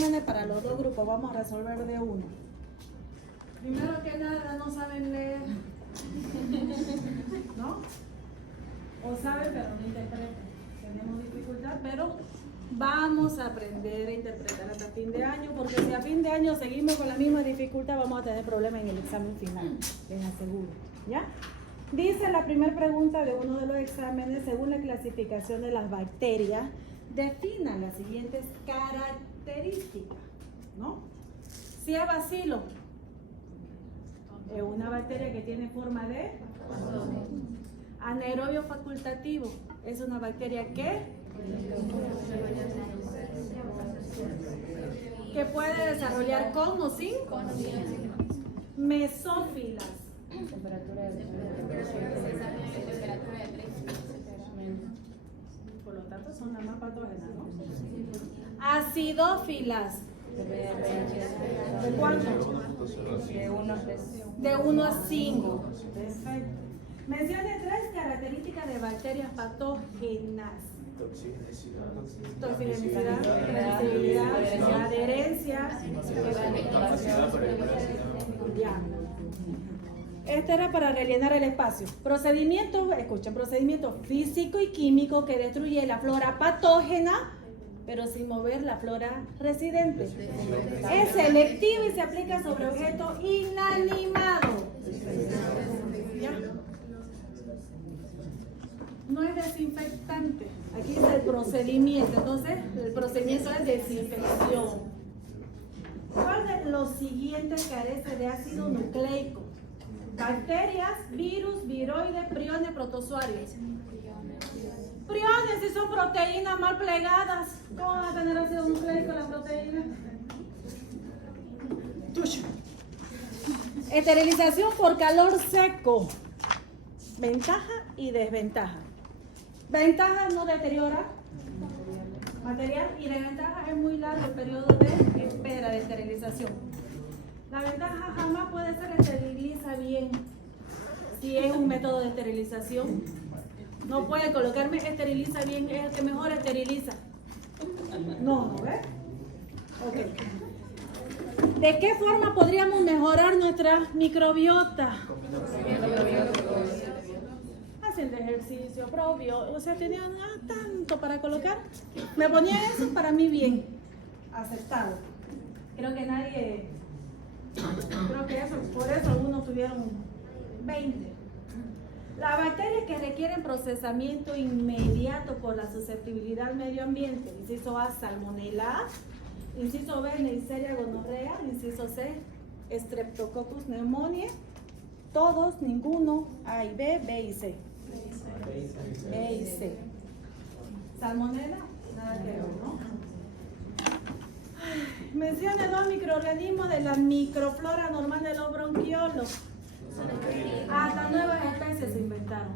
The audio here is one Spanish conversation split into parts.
exámenes para los dos grupos, vamos a resolver de uno. Primero que nada, no saben leer, ¿no? O saben, pero no interpretan. Tenemos dificultad, pero vamos a aprender a interpretar hasta fin de año, porque si a fin de año seguimos con la misma dificultad, vamos a tener problemas en el examen final, les aseguro, ¿ya? Dice la primera pregunta de uno de los exámenes: según la clasificación de las bacterias, defina las siguientes características, ¿no? Si es bacilo, es una bacteria que tiene forma de anaerobio facultativo, es una bacteria que puede desarrollar con o sin mesófilas. Por lo tanto son las más patógenas, ¿no? Acidófilas. ¿De cuánto? De 1 a 5. Perfecto. Mencione 3 características de bacterias patógenas. Toxicidad, permisibilidad, adherencia. Ya. Este era para rellenar el espacio. Procedimiento, escuchen, procedimiento físico y químico que destruye la flora patógena, pero sin mover la flora residente. Es selectivo y se aplica sobre objeto inanimado. ¿Ya? No es desinfectante. Aquí dice el procedimiento. Entonces, el procedimiento es desinfección. ¿Cuál de los siguientes carece de ácido nucleico? Bacterias, virus, viroides, priones, protozoarios. Priones, si son proteínas mal plegadas, ¿cómo van a tener ácido nucleico las proteínas? Esterilización por calor seco. Ventaja y desventaja. Ventaja: no deteriora material, y desventaja: es muy largo el periodo de espera de esterilización. La ventaja: jamás puede ser esteriliza bien. Si es un método de esterilización, no puede colocarme esteriliza bien, es el que mejor esteriliza. No, ¿ves? Ok. ¿De qué forma podríamos mejorar nuestra microbiota? Haciendo ejercicio propio, o sea, tenía tanto para colocar. Me ponía eso para mí bien, aceptado. Creo que nadie, creo que eso, por eso algunos tuvieron 20. Las bacterias que requieren procesamiento inmediato por la susceptibilidad al medio ambiente: inciso A, Salmonella; inciso B, Neisseria gonorrea; inciso C, Streptococcus pneumoniae. Todos, ninguno. A y B, B y C. B y C. Salmonella, nada que ver, ¿no? Mencione 2 microorganismos de la microflora normal de los bronquiolos. Hasta nuevas especies se inventaron.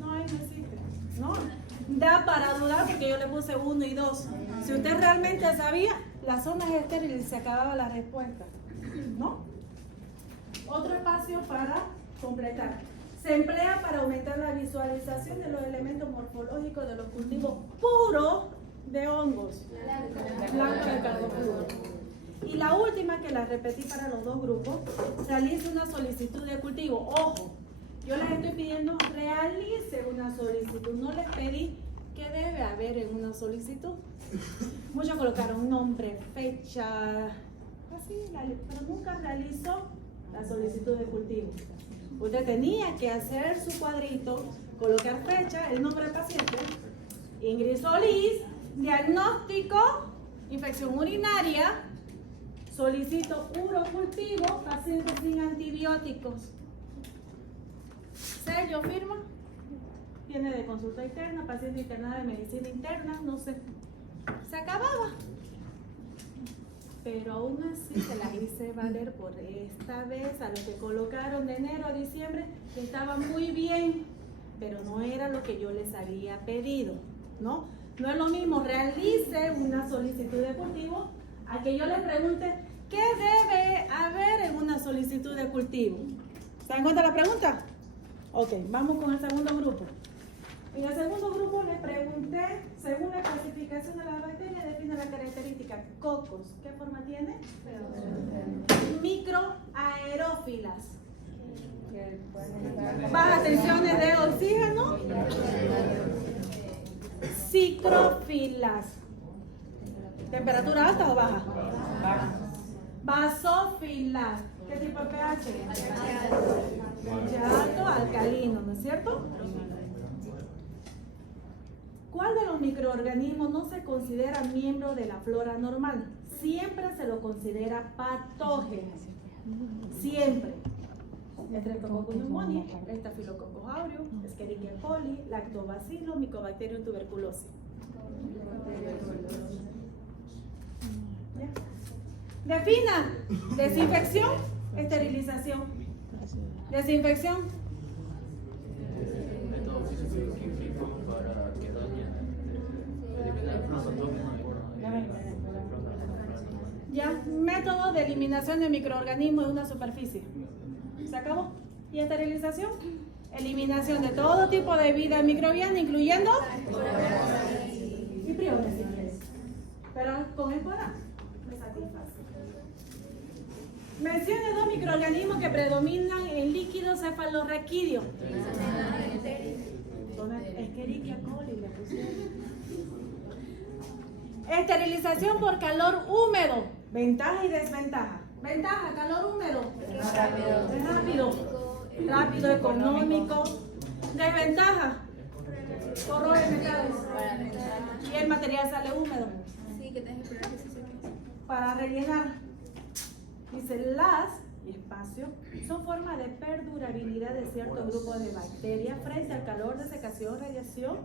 No, ahí no existe. No, da para dudar porque yo le puse 1 y 2. Si usted realmente sabía, las zonas estériles, se acababa la respuesta, ¿no? Otro espacio para completar. Se emplea para aumentar la visualización de los elementos morfológicos de los cultivos puros de hongos. Blanco de carbopuro. Y la última, que la repetí para los dos grupos: realice una solicitud de cultivo. Ojo, yo les estoy pidiendo realice una solicitud, no les pedí qué debe haber en una solicitud. Muchos colocaron nombre, fecha, así, pero nunca realizó la solicitud de cultivo. Usted tenía que hacer su cuadrito, colocar fecha, el nombre del paciente, Ingrid Solís, diagnóstico, infección urinaria, solicito urocultivo, paciente sin antibióticos. Sello, firma, tiene de consulta interna, paciente internada de medicina interna, no sé. Se acababa. Pero aún así se las hice valer por esta vez a los que colocaron de enero a diciembre, que estaba muy bien, pero no era lo que yo les había pedido, ¿no? No es lo mismo realice una solicitud de cultivo a que yo les pregunte qué debe haber en una solicitud de cultivo. ¿Se dan cuenta la pregunta? Ok, vamos con el segundo grupo. En el segundo grupo les pregunté, según la clasificación de las bacterias, define la característica. Cocos, ¿qué forma tiene? Microaerófilas. Bajas tensiones de oxígeno. Psicrófilas. ¿Temperatura alta o baja? Basófilas. ¿Qué tipo de pH? pH alto, alcalino, ¿no es cierto? ¿Cuál de los microorganismos no se considera miembro de la flora normal? Siempre se lo considera patógeno. Siempre. Streptococcus pneumoniae, Staphylococcus aureus, Escherichia coli, Lactobacillus, Mycobacterium tuberculosis. Defina desinfección, esterilización. Desinfección. Ya, método de eliminación de microorganismos de una superficie. ¿Se acabó? ¿Y esterilización? Eliminación de todo tipo de vida microbiana, incluyendo y priones, si quieres. Pero con espora me satisface. Mencione dos microorganismos que predominan en líquidos cefalorraquídeos. Escherichia coli le pusieron. Esterilización por calor húmedo. Ventaja y desventaja. Ventaja, calor húmedo. Rápido, económico. Desventaja. Corroe metales. Y el material sale húmedo. Sí, que tenés que esperar que se seque. Para rellenar. Dice las y espacio son formas de perdurabilidad de ciertos grupos de bacterias frente al calor, desecación, radiación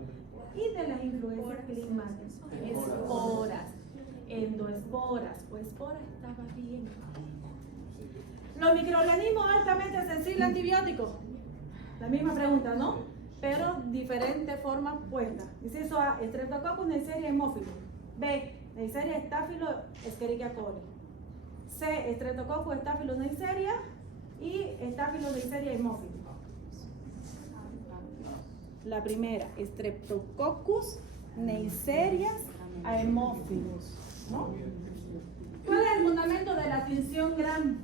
y de las influencias climáticas. Esporas, endoesporas o esporas estaba bien. Los microorganismos altamente sensibles a antibióticos. La misma pregunta, ¿no? Pero diferentes formas puestas. Inciso A, Streptococcus neisseria Haemophilus. B, Neisseria Staphylo Escherichia coli. C, Streptococcus Staphylo neisseria y Staphylo neisseria Haemophilus. La primera, Streptococcus neisseria Haemophilus, ¿no? ¿Cuál es el fundamento de la tinción Gram?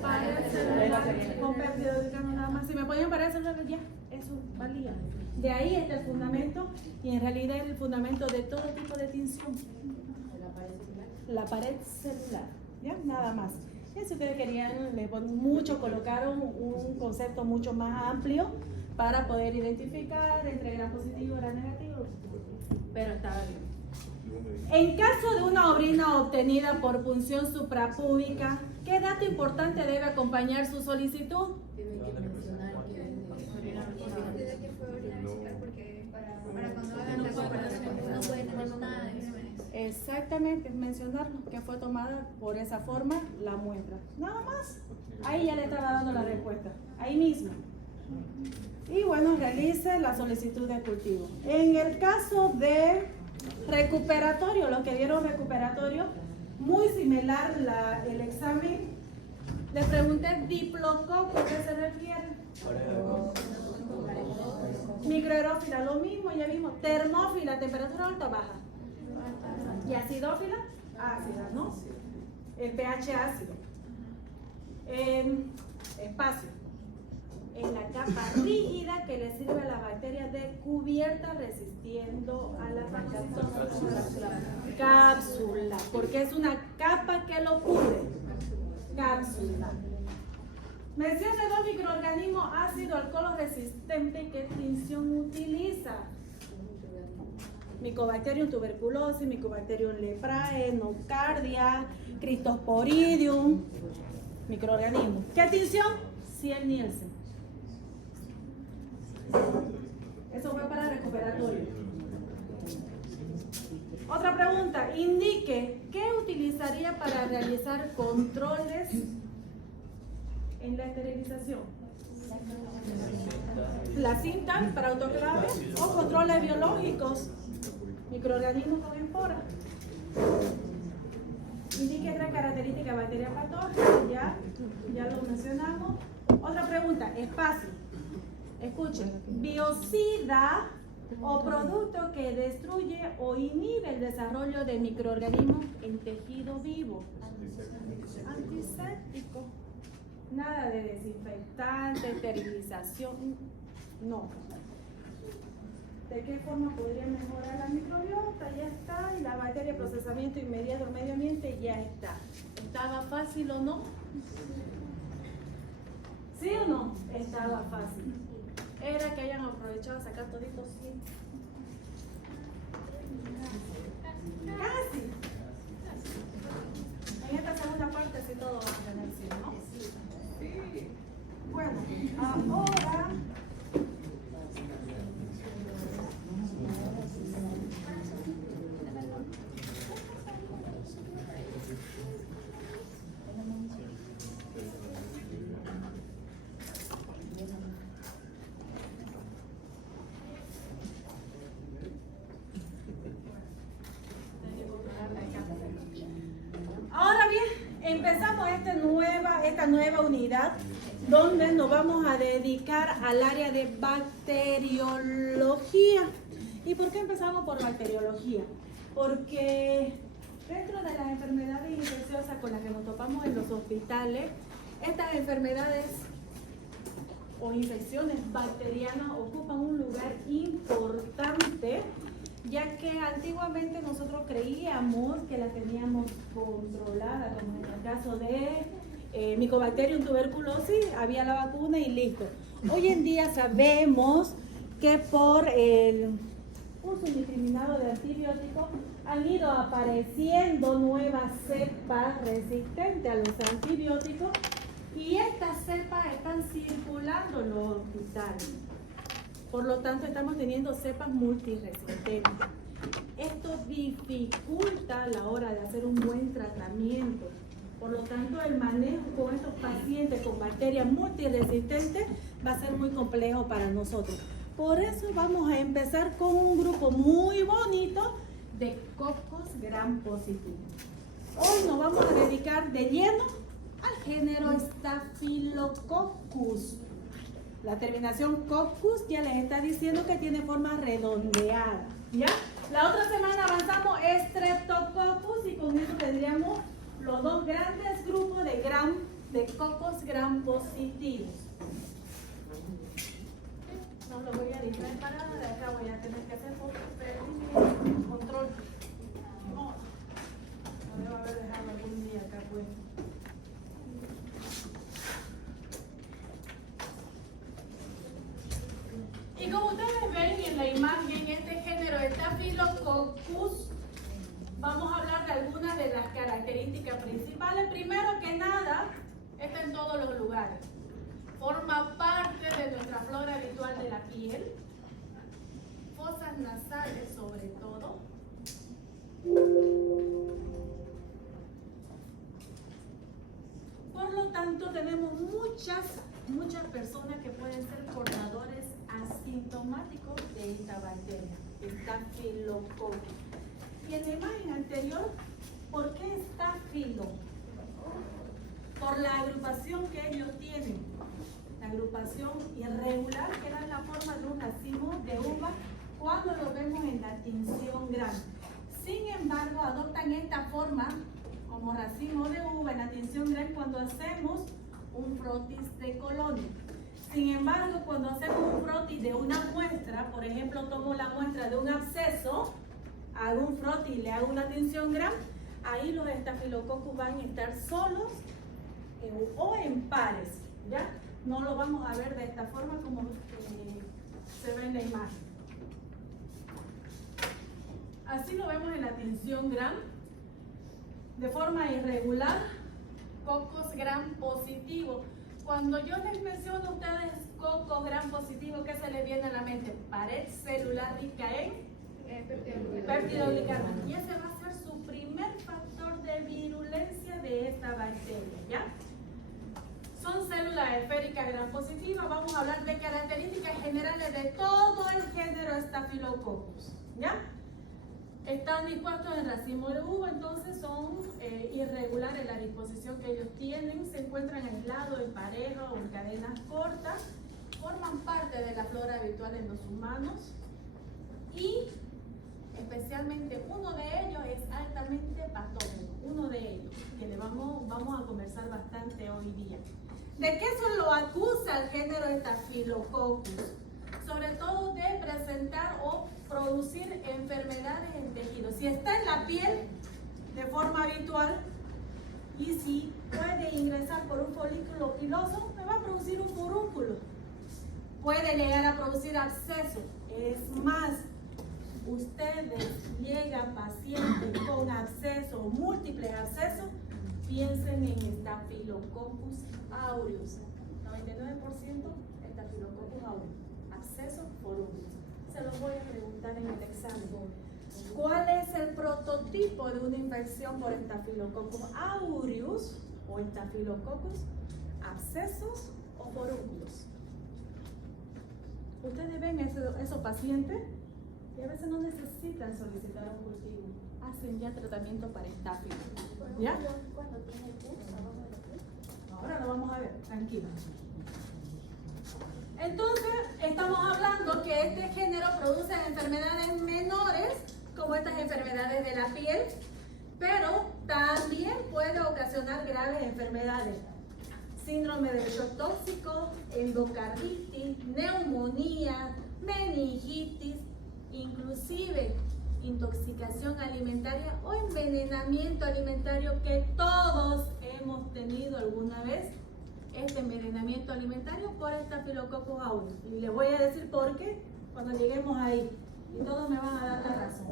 Pared celular con péptido de carbono nada más. Si me ponían pared celular, ya, eso valía. De ahí está el fundamento y en realidad es el fundamento de todo tipo de tinción. La pared celular, ¿ya? Nada más. Y si ustedes querían, colocaron un concepto mucho más amplio para poder identificar entre gran positivo y gran negativo, pero estaba bien. En caso de una orina obtenida por punción suprapúbica, ¿qué dato importante debe acompañar su solicitud? Tiene que mencionar que fue orina vegetal porque para cuando hagan la comparación no pueden tener nada de eso. Exactamente, mencionarlo, que fue tomada por esa forma la muestra. Nada más. Ahí ya le estaba dando la respuesta. Ahí mismo. Y bueno, realice la solicitud de cultivo. En el caso de recuperatorio, lo que dieron recuperatorio, muy similar el examen. Le pregunté diplococo, ¿qué se refiere? Microaerófila, lo mismo, ya vimos. Termófila, temperatura alta o baja. Y acidófila, ácida, ¿no? El pH ácido. Espacio. En la capa rígida que le sirve a la bacteria de cubierta resistiendo a la cápsula, porque es una capa que lo cubre. Cápsula. Mencione dos microorganismos ácido alcoholo resistente y qué tinción utiliza. Mycobacterium tuberculosis, Mycobacterium leprae, nocardia, Cryptosporidium, microorganismos. ¿Qué tinción? Ciel-Nielsen. Eso fue para recuperatorio. Otra pregunta, indique qué utilizaría para realizar controles en la esterilización. La cinta para autoclave o controles biológicos, microorganismos con esporas. Indique tres características de bacteria patógena, ya lo mencionamos. Otra pregunta, espacio. Escuchen, biocida o producto que destruye o inhibe el desarrollo de microorganismos en tejido vivo. Antiséptico. Nada de desinfectante, esterilización. No. ¿De qué forma podría mejorar la microbiota? Ya está. Y la bacteria de procesamiento inmediato del medio ambiente ya está. ¿Estaba fácil o no? ¿Sí o no? Estaba fácil. Era que hayan aprovechado a sacar toditos, sí. Casi. En esta segunda parte sí todo va a tener sí, ¿no? Sí. Bueno, ahora empezamos esta nueva unidad donde nos vamos a dedicar al área de bacteriología. ¿Y por qué empezamos por bacteriología? Porque dentro de las enfermedades infecciosas con las que nos topamos en los hospitales, estas enfermedades o infecciones bacterianas ocupan un lugar importante, ya que antiguamente nosotros creíamos que la teníamos controlada, como en el caso de Mycobacterium tuberculosis, había la vacuna y listo. Hoy en día sabemos que por el uso indiscriminado de antibióticos han ido apareciendo nuevas cepas resistentes a los antibióticos y estas cepas están circulando en los hospitales. Por lo tanto, estamos teniendo cepas multiresistentes. Esto dificulta la hora de hacer un buen tratamiento. Por lo tanto, el manejo con estos pacientes con bacterias multiresistentes va a ser muy complejo para nosotros. Por eso vamos a empezar con un grupo muy bonito de cocos gram positivos. Hoy nos vamos a dedicar de lleno al género Staphylococcus. La terminación coccus ya les está diciendo que tiene forma redondeada, ¿ya? La otra semana avanzamos Streptococcus y con eso tendríamos los dos grandes grupos de cocos gram positivos. No lo voy a distraer para nada, de acá voy a tener que hacer control. No debo haber dejado algún día acá pues. Y como ustedes ven en la imagen, este género Staphylococcus, vamos a hablar de algunas de las características principales. Primero que nada, está en todos los lugares. Forma parte de nuestra flora habitual de la piel, fosas nasales sobre todo. Por lo tanto, tenemos muchas personas que pueden ser portadores asintomáticos de esta bacteria, Staphylococcus. Y en la imagen anterior, ¿por qué Staphylo? Por la agrupación que ellos tienen, la agrupación irregular que da la forma de un racimo de uva cuando lo vemos en la tinción gram. Sin embargo, adoptan esta forma como racimo de uva en la tinción gram cuando hacemos un frotis de colonia. Sin embargo, cuando hacemos un frotis de una muestra, por ejemplo, tomo la muestra de un absceso, hago un frotis y le hago una tinción gram, ahí los estafilococcus van a estar solos o en pares, ¿ya? No lo vamos a ver de esta forma como se ve en la imagen. Así lo vemos en la tinción gram, de forma irregular, cocos gram positivo. Cuando yo les menciono a ustedes cocos gram positivo, ¿qué se les viene a la mente? Pared celular rica en peptidoglicano. Y ese va a ser su primer factor de virulencia de esta bacteria, ¿ya? Son células esféricas gram positivas. Vamos a hablar de características generales de todo el género Staphylococcus, ¿ya? Están dispuestos en racimo de uva, entonces son irregulares la disposición que ellos tienen, se encuentran aislados en pareja o en cadenas cortas forman parte de la flora habitual en los humanos y especialmente uno de ellos es altamente patógeno, uno de ellos, que le vamos a conversar bastante hoy día. ¿De qué se lo acusa el género Staphylococcus? Sobre todo de presentar o producir enfermedades en tejidos. Si está en la piel de forma habitual y si puede ingresar por un folículo piloso, me va a producir un furúnculo. Puede llegar a producir absceso. Es más, ustedes llegan pacientes con absceso, múltiples abscesos, piensen en Staphylococcus aureus. 99% Staphylococcus aureus. Absceso, furúnculo. Se los voy a preguntar en el examen. ¿Cuál es el prototipo de una infección por Staphylococcus aureus o Staphylococcus? ¿Abscesos o forúnculos? Ustedes ven esos pacientes y a veces no necesitan solicitar un cultivo, hacen ya tratamiento para estáfilo. ¿Ya? Cuando tiene pus abajo de la piel. Ahora lo vamos a ver, tranquilo. Entonces, estamos hablando que este género produce enfermedades menores, como estas enfermedades de la piel, pero también puede ocasionar graves enfermedades. Síndrome del shock tóxico, endocarditis, neumonía, meningitis, inclusive intoxicación alimentaria o envenenamiento alimentario, que todos hemos tenido alguna vez este envenenamiento alimentario por Staphylococcus aureus. Y les voy a decir por qué cuando lleguemos ahí. Y todos me van a dar la razón.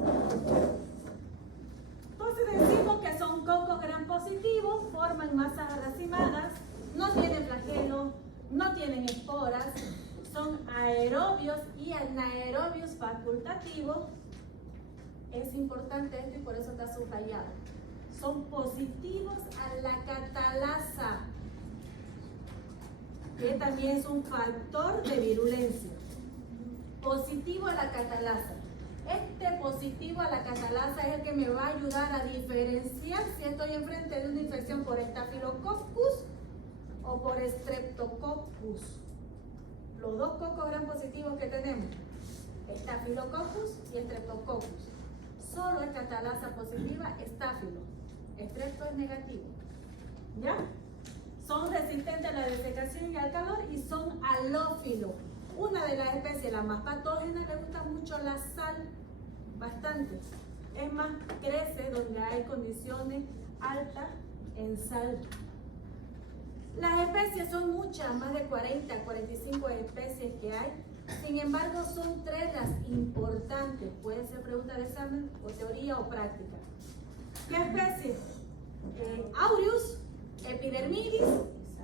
Entonces decimos que son cocos gram positivos, forman masas racimadas, no tienen flagelo, no tienen esporas, son aerobios y anaerobios facultativos. Es importante esto y por eso está subrayado. Son positivos a la catalasa, que también es un factor de virulencia. Positivo a la catalasa. Este positivo a la catalasa es el que me va a ayudar a diferenciar si estoy enfrente de una infección por Staphylococcus o por Streptococcus. Los dos cocos gram positivos que tenemos, Staphylococcus y Streptococcus. Solo es catalasa positiva, Staphylo. Strepto es negativo. ¿Ya? Son resistentes a la desecación y al calor y son halófilos. Una de las especies, la más patógena, le gusta mucho la sal, bastante. Es más, crece donde hay condiciones altas en sal. Las especies son muchas, más de 40, 45 especies que hay. Sin embargo, son 3 las importantes. Puede ser pregunta de examen o teoría o práctica. ¿Qué especies? Aureus, Epidermidis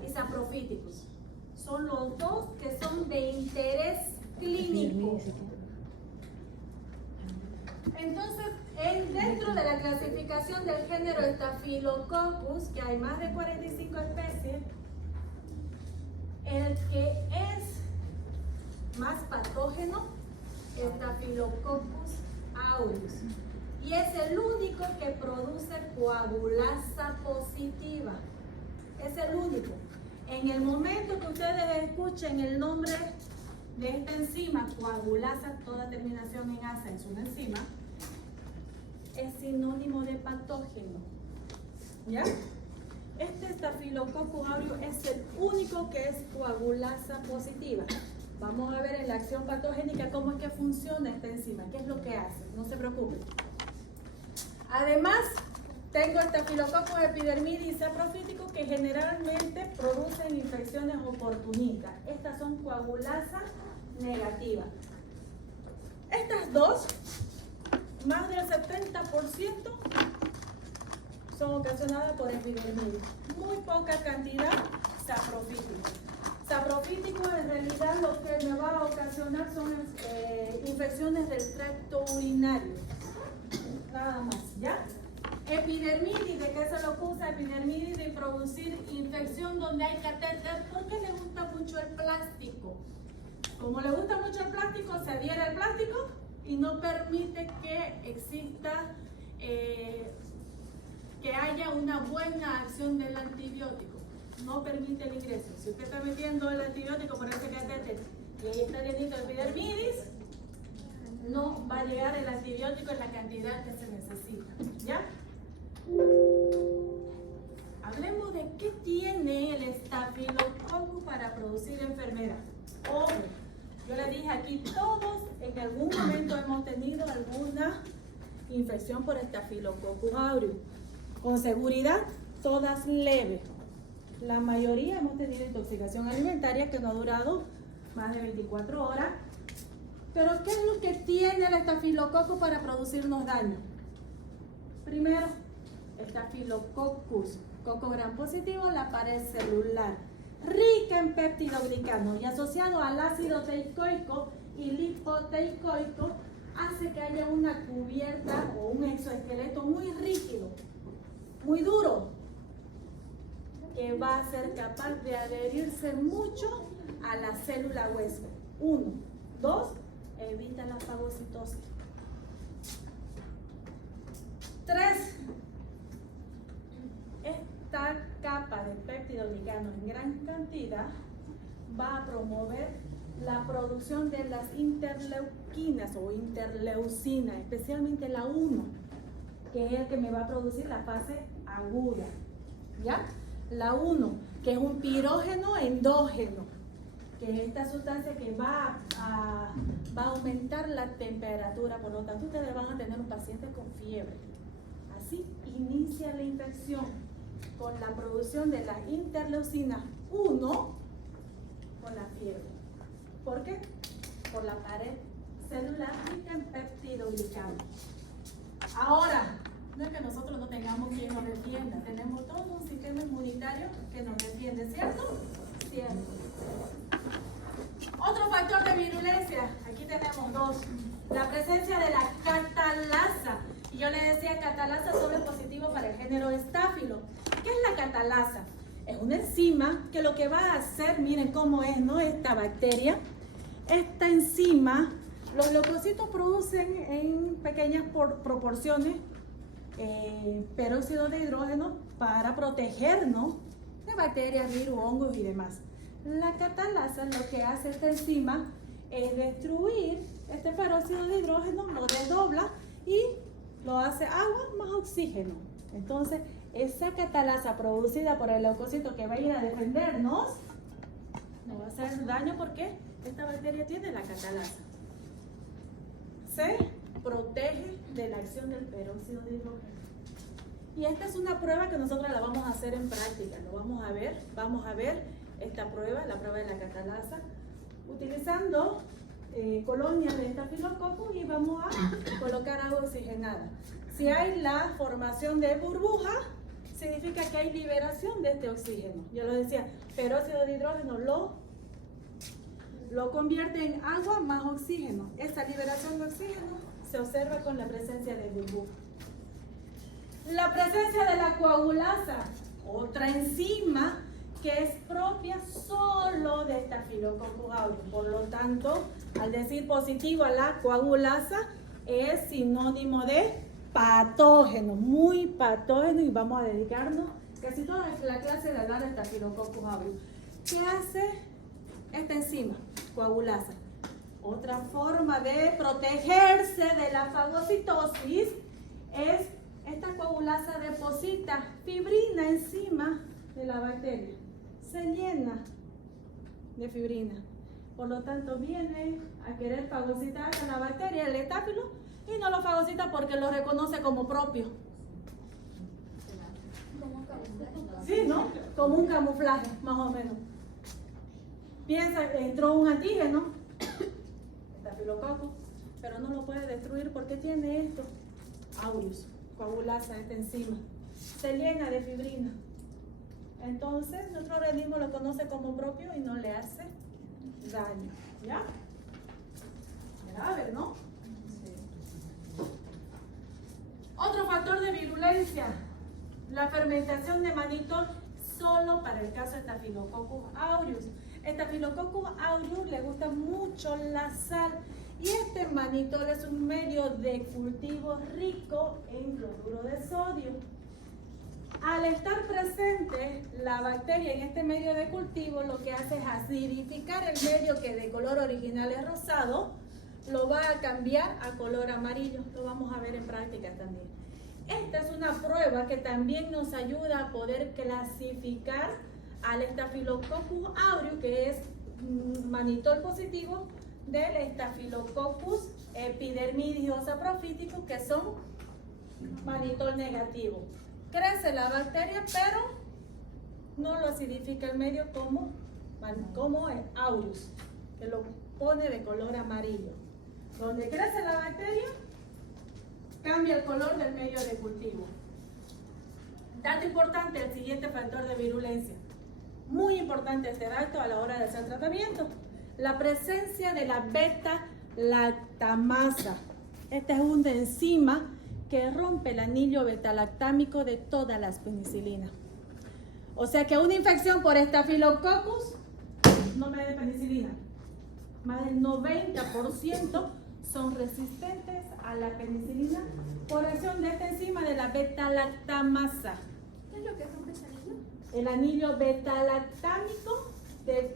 y Saprophyticus. Son los dos que son de interés clínico. Entonces, dentro de la clasificación del género Staphylococcus, que hay más de 45 especies, el que es más patógeno es Staphylococcus aureus. Y es el único que produce coagulasa positiva. Es el único. En el momento que ustedes escuchen el nombre de esta enzima, coagulasa, toda terminación en asa es una enzima, es sinónimo de patógeno. ¿Ya? Este Staphylococcus aureus es el único que es coagulasa positiva. Vamos a ver en la acción patogénica cómo es que funciona esta enzima, qué es lo que hace, no se preocupen. Además, tengo el Staphylococcus epidermidis y saprophyticus que generalmente producen infecciones oportunistas. Estas son coagulasa negativa. Estas dos, más del 70% son ocasionadas por epidermidis. Muy poca cantidad saprophyticus. Saprophyticus en realidad lo que me va a ocasionar son infecciones del tracto urinario. Nada más, ¿ya? Epidermidis, ¿de qué se lo acusa? Epidermidis de producir infección donde hay catéter, porque le gusta mucho el plástico. Como le gusta mucho el plástico, se adhiere al plástico y no permite que exista, que haya una buena acción del antibiótico. No permite el ingreso. Si usted está metiendo el antibiótico por ese catéter y ahí está llenito de epidermidis, no va a llegar el antibiótico en la cantidad que se necesita. ¿Ya? Hablemos de qué tiene el estafilococcus para producir enfermedad. Ojo, yo les dije aquí, todos en algún momento hemos tenido alguna infección por Staphylococcus aureus. Con seguridad, todas leves. La mayoría hemos tenido intoxicación alimentaria que no ha durado más de 24 horas. Pero ¿qué es lo que tiene el estafilococcus para producirnos daño? Primero, Staphylococcus, coco gram positivo, la pared celular, rica en peptidoglicano y asociado al ácido teicoico y lipoteicoico, hace que haya una cubierta o un exoesqueleto muy rígido, muy duro, que va a ser capaz de adherirse mucho a la célula huésped. 1, 2, evita la fagocitosis. 3, esta capa de peptidoglicano en gran cantidad va a promover la producción de las interleuquinas o interleucinas, especialmente la 1, que es el que me va a producir la fase aguda. ¿Ya? La 1, que es un pirógeno endógeno, que es esta sustancia que va a aumentar la temperatura, por lo tanto ustedes van a tener un paciente con fiebre. Así inicia la infección con la producción de la interleucina 1 con la fiebre. ¿Por qué? Por la pared celular rica en peptidoglicano. Ahora, no es que nosotros no tengamos quien nos defienda, tenemos todo un sistema inmunitario que nos defiende, ¿cierto? Cierto. Otro factor de virulencia, aquí tenemos 2, la presencia de la catalasa. Y yo le decía, catalasa solo es positivo para el género estáfilo. ¿Qué es la catalasa? Es una enzima que lo que va a hacer, miren cómo es, ¿no? Esta bacteria, esta enzima, los leucocitos producen en pequeñas proporciones peróxido de hidrógeno para protegernos de bacterias, virus, hongos y demás. La catalasa lo que hace esta enzima es destruir este peróxido de hidrógeno, lo desdobla y lo hace agua más oxígeno. Entonces, esa catalasa producida por el leucocito que va a ir a defendernos no va a hacer daño porque esta bacteria tiene la catalasa. Se protege de la acción del peróxido de hidrógeno. Y esta es una prueba que nosotros la vamos a hacer en práctica. Lo vamos a ver esta prueba, la prueba de la catalasa, utilizando colonias de estafilococcus y vamos a colocar agua oxigenada. Si hay la formación de burbuja, significa que hay liberación de este oxígeno. Yo lo decía, peróxido de hidrógeno lo convierte en agua más oxígeno. Esta liberación de oxígeno se observa con la presencia de burbuja. La presencia de la coagulasa, otra enzima que es propia solo de Staphylococcus aureus. Por lo tanto, al decir positivo a la coagulasa, es sinónimo de patógeno, muy patógeno, y vamos a dedicarnos casi toda la clase de hablar de Staphylococcus aureus. ¿Qué hace esta enzima? Coagulasa. Otra forma de protegerse de la fagocitosis es esta coagulasa deposita fibrina encima de la bacteria. Se llena de fibrina. Por lo tanto, viene a querer fagocitar a la bacteria, el estáfilo, y no lo fagocita porque lo reconoce como propio. Sí, ¿no? Como un camuflaje, más o menos. Piensa que entró un antígeno, Staphylococcus, pero no lo puede destruir porque tiene esto, aureus, coagulasa, esta enzima. Se llena de fibrina. Entonces, nuestro organismo lo conoce como propio y no le hace daño. ¿Ya? Grave, ¿no? Sí. Otro factor de virulencia, la fermentación de manitol solo para el caso de Staphylococcus aureus. Staphylococcus aureus le gusta mucho la sal y este manitol es un medio de cultivo rico en cloruro de sodio. Al estar presente la bacteria en este medio de cultivo, lo que hace es acidificar el medio que de color original es rosado, lo va a cambiar a color amarillo. Lo vamos a ver en práctica también. Esta es una prueba que también nos ayuda a poder clasificar al Staphylococcus aureus, que es manitol positivo, del Staphylococcus epidermidis o saprofíticus, que son manitol negativo. Crece la bacteria, pero no lo acidifica el medio como el aureus, que lo pone de color amarillo. Donde crece la bacteria, cambia el color del medio de cultivo. Dato importante, el siguiente factor de virulencia. Muy importante este dato a la hora de hacer tratamiento. La presencia de la beta-lactamasa. Esta es una enzima que rompe el anillo beta-lactámico de todas las penicilinas. O sea que una infección por Staphylococcus no me da penicilina. Más del 90% son resistentes a la penicilina por acción de esta enzima de la beta-lactamasa. ¿Qué es lo que rompe ese anillo? El anillo beta-lactámico de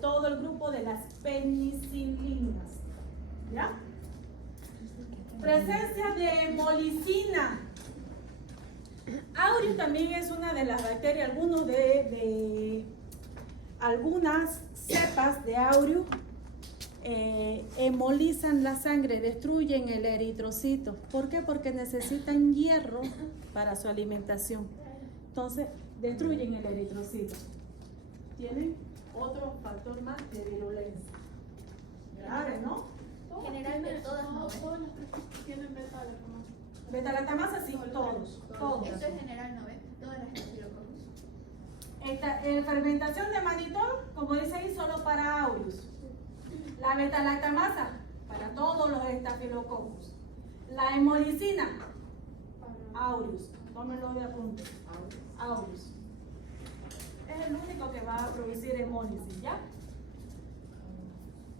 todo el grupo de las penicilinas. ¿Ya? Presencia de hemolicina. Aureus también es una de las bacterias, algunas cepas de Aureus hemolizan la sangre, destruyen el eritrocito. ¿Por qué? Porque necesitan hierro para su alimentación. Entonces, destruyen el eritrocito. Tienen otro factor más de virulencia. Grave, ¿no? Generalmente todas no. Todas las que tienen beta-lactamasa, sí, todos. Eso es general, ¿no ves? Todas las Staphylococcus. Fermentación de manitol, como dice ahí, solo para aureus. La beta-lactamasa, para todos los Staphylococcus. La hemolicina, aureus. Tómenlo de apunte. Aureus. Es el único que va a producir hemólisis, ¿ya?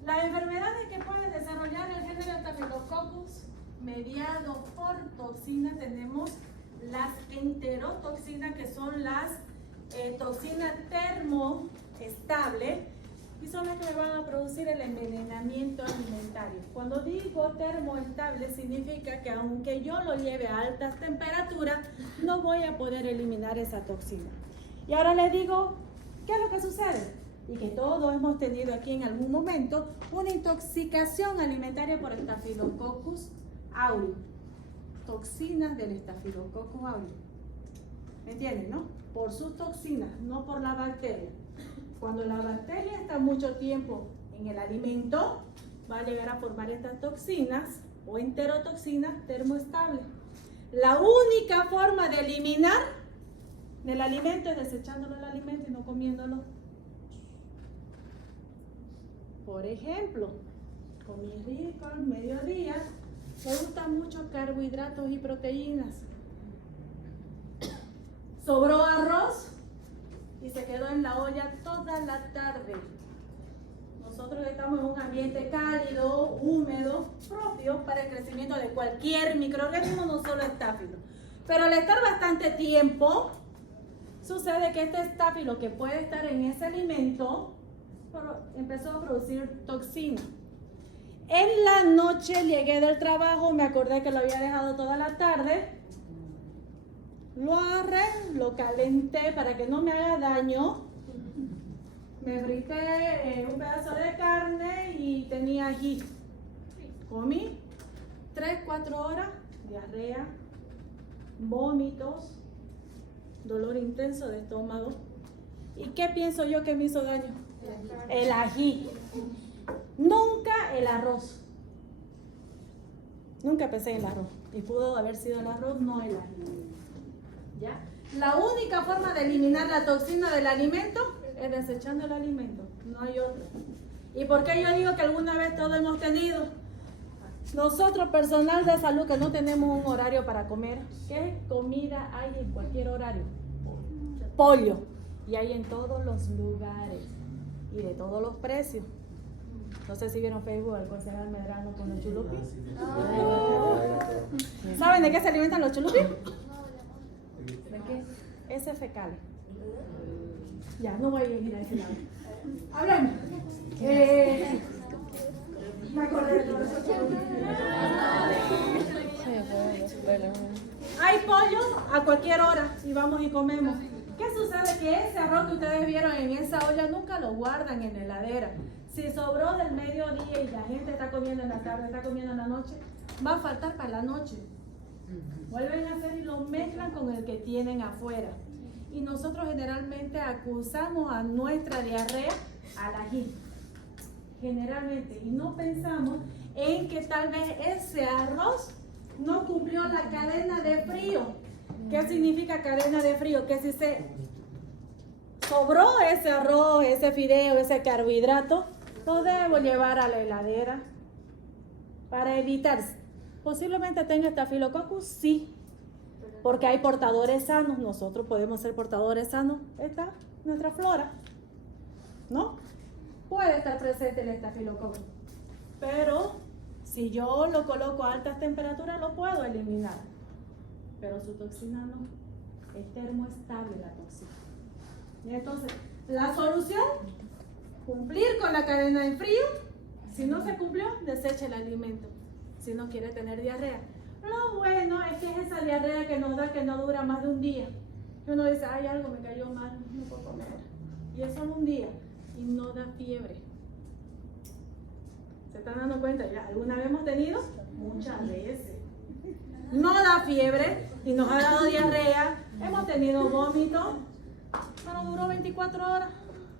Las enfermedades que puede desarrollar el género Staphylococcus mediado por toxinas, tenemos las enterotoxinas, que son las toxinas termoestables, y son las que me van a producir el envenenamiento alimentario. Cuando digo termoestable, significa que aunque yo lo lleve a altas temperaturas, no voy a poder eliminar esa toxina. Y ahora les digo, ¿qué es lo que sucede? Y que todos hemos tenido aquí en algún momento una intoxicación alimentaria por Staphylococcus aureus. Toxinas del Staphylococcus aureus. ¿Me entienden, no? Por sus toxinas, no por la bacteria. Cuando la bacteria está mucho tiempo en el alimento, va a llegar a formar estas toxinas o enterotoxinas termoestables. La única forma de eliminar del alimento es desechándolo el alimento y no comiéndolo. Por ejemplo, comí rico al mediodía, me gustan mucho carbohidratos y proteínas. Sobró arroz y se quedó en la olla toda la tarde. Nosotros estamos en un ambiente cálido, húmedo, propio para el crecimiento de cualquier microorganismo, no solo estáfilo. Pero al estar bastante tiempo, sucede que este estáfilo que puede estar en ese alimento empezó a producir toxina. En la noche llegué del trabajo, me acordé que lo había dejado toda la tarde. Lo agarré, lo calenté para que no me haga daño. Me frité un pedazo de carne y tenía ají. Comí 3-4 horas, diarrea, vómitos, dolor intenso de estómago. ¿Y qué pienso yo que me hizo daño? El ají. Nunca el arroz. Nunca pensé en el arroz. Y pudo haber sido el arroz, no el ají. ¿Ya? La única forma de eliminar la toxina del alimento es desechando el alimento. No hay otra. ¿Y por qué yo digo que alguna vez todos hemos tenido? Nosotros, personal de salud, que no tenemos un horario para comer, ¿qué comida hay en cualquier horario? Pollo. Y hay en todos los lugares. Y de todos los precios. No sé si vieron Facebook al concejal Medrano con los chulupis. ¿Saben de qué se alimentan los chulupis? heces fecales. Ya, no voy a ir a ese lado. Hablemos. Me acordé de todo eso. Hay pollo a cualquier hora y vamos y comemos. ¿Qué sucede? Que ese arroz que ustedes vieron en esa olla nunca lo guardan en la heladera. Si sobró del mediodía y la gente está comiendo en la tarde, está comiendo en la noche, va a faltar para la noche. Vuelven a hacer y lo mezclan con el que tienen afuera. Y nosotros generalmente acusamos a nuestra diarrea al ají. Generalmente. Y no pensamos en que tal vez ese arroz no cumplió la cadena de frío. ¿Qué significa cadena de frío? Que si se sobró ese arroz, ese fideo, ese carbohidrato, lo debo llevar a la heladera para evitar. Posiblemente tenga estafilococcus, sí, porque hay portadores sanos. Nosotros podemos ser portadores sanos. Esta es nuestra flora, ¿no? Puede estar presente el estafilococcus, pero si yo lo coloco a altas temperaturas lo puedo eliminar, pero su toxina no, es termoestable la toxina. Y entonces, la solución, cumplir con la cadena de frío. Si no se cumplió, deseche el alimento, si no quiere tener diarrea. Lo bueno es que es esa diarrea que nos da, que no dura más de un día. Y uno dice, ay, algo me cayó mal, no puedo comer. Y es solo un día, y no da fiebre. ¿Se están dando cuenta? ¿Ya alguna vez hemos tenido? Muchas veces. No da fiebre y nos ha dado diarrea. Hemos tenido vómito, pero duró 24 horas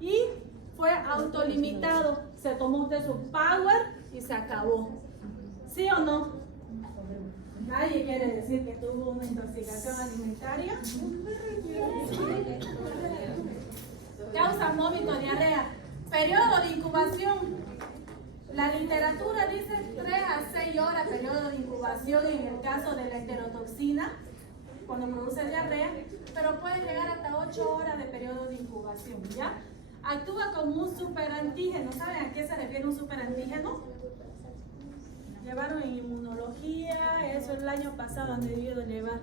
y fue autolimitado. Se tomó usted su power y se acabó. ¿Sí o no? Nadie quiere decir que tuvo una intoxicación alimentaria. Causa vómito, diarrea. Periodo de incubación. La literatura dice 3 a 6 horas periodo de incubación en el caso de la enterotoxina, cuando produce diarrea, pero puede llegar hasta 8 horas de periodo de incubación, ¿ya? Actúa como un superantígeno. ¿Saben a qué se refiere un superantígeno? Llevaron en inmunología, eso el año pasado han debido llevar.